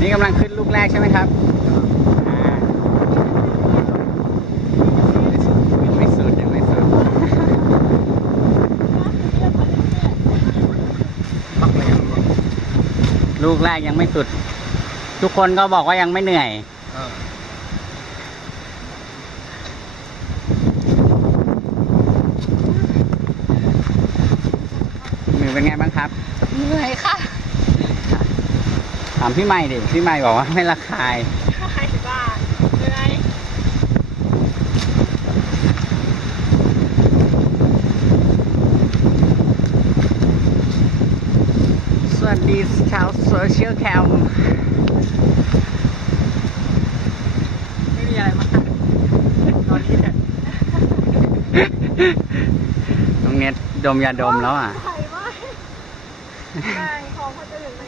นี่กำลังขึ้นลูกแรกใช่ไหมครับอ่ายังไม่สุดยังไม่สุดปักเลยลูกแรกยังไม่สุด ทุกคนก็บอกว่ายังไม่เหนื่อยอ่ามือเป็นไงบ้างครับ เหนื่อยค่ะ ถามพี่ใหม่ดิ พี่ใหม่บอกว่าไม่ระคายใช่บ้าเหนื่อยสวัสดีชาวโซเชียลแคมไม่มีอะไรมากตอนนี้เนี่ยตรงเนี้ยดมยาดมแล้วอะใส่ไว้ใช่ของเขาจะเหลืองใส่แล้ว